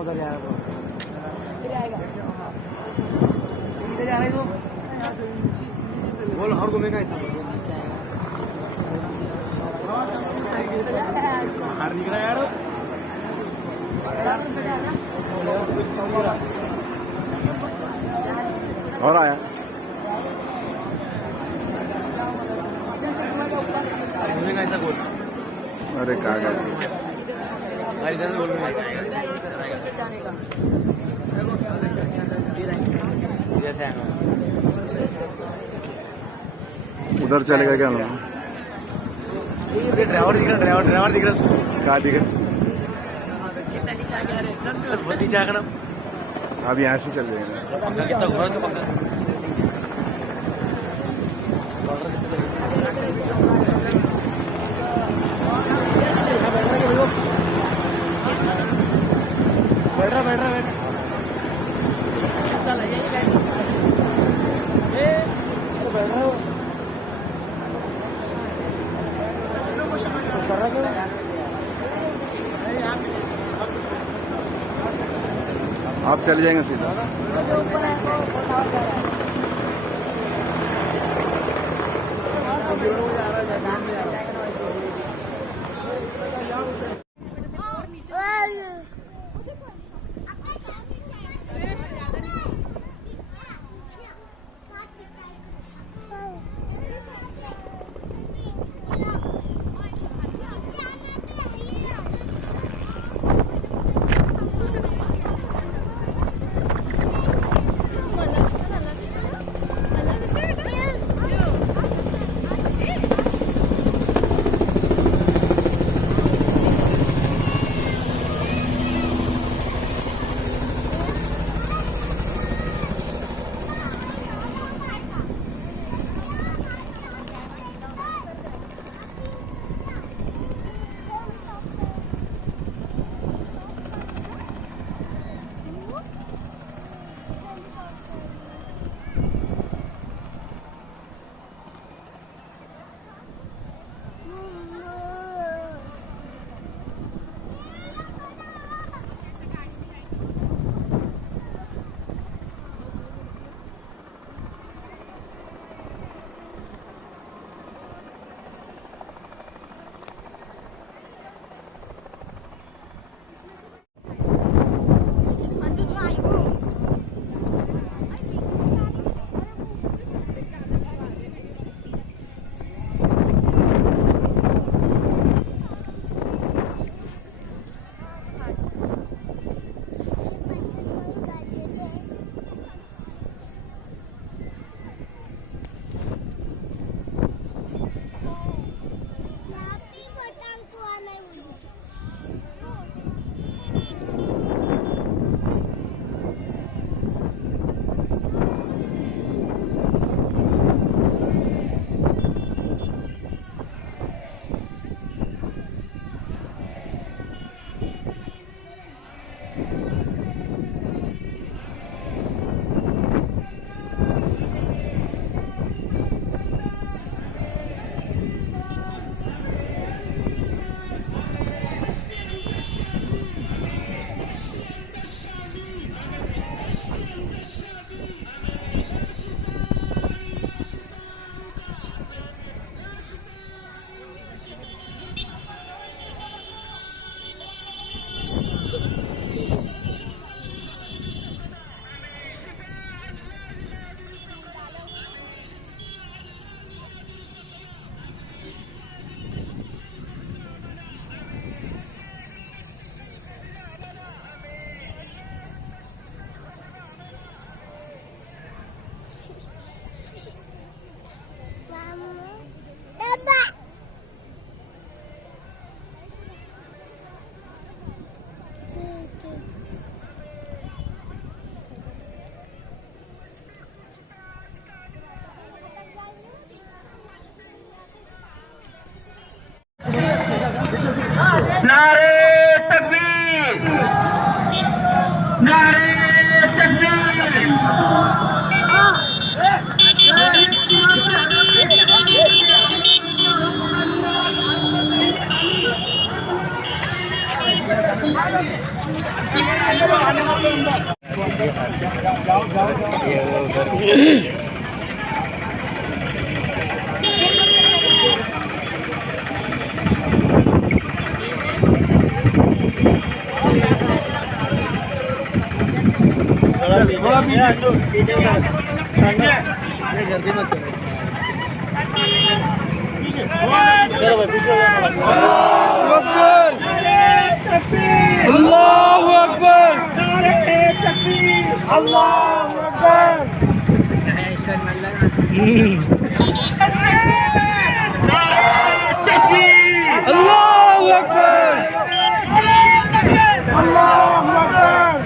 उधर जा रहा है तो बोल और घूमेगा ऐसा बाहर निकला यार और आया घूमेगा ऐसा बोल। अरे कागज इधर बोल जैसे उधर चलेगा क्या लोग ड्राइवर दिख रहा ड्राइवर दिख रहा कहाँ दिखे नीचे आकर अब यहाँ से चल जाएगा कितना घुमा उसका पक्का बैठ रहा आप चले जाएंगे सीधा अल्लाहू अकबर, अल्लाहू अकबर। अल्लाहू अकबर, अल्लाहू अकबर।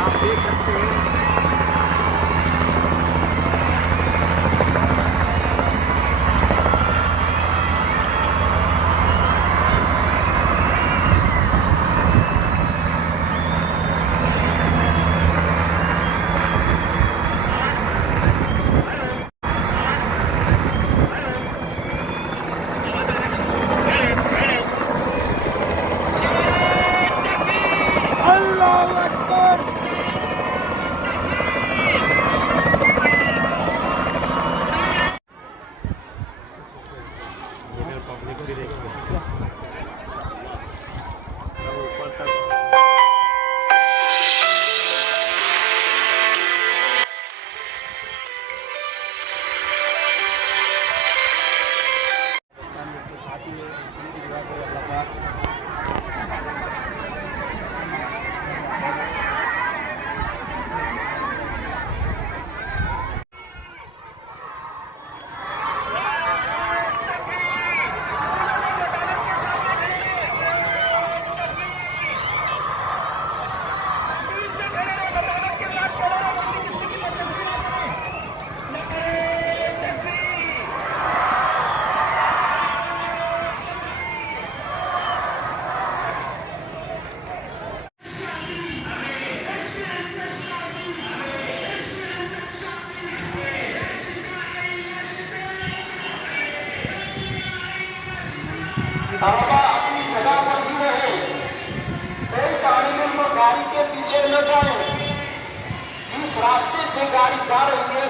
आप देख सकते हैं बाबा अपनी जगह पर ही रहे, कोई पानी में गाड़ी के पीछे न जाए। जिस रास्ते से गाड़ी जा रही है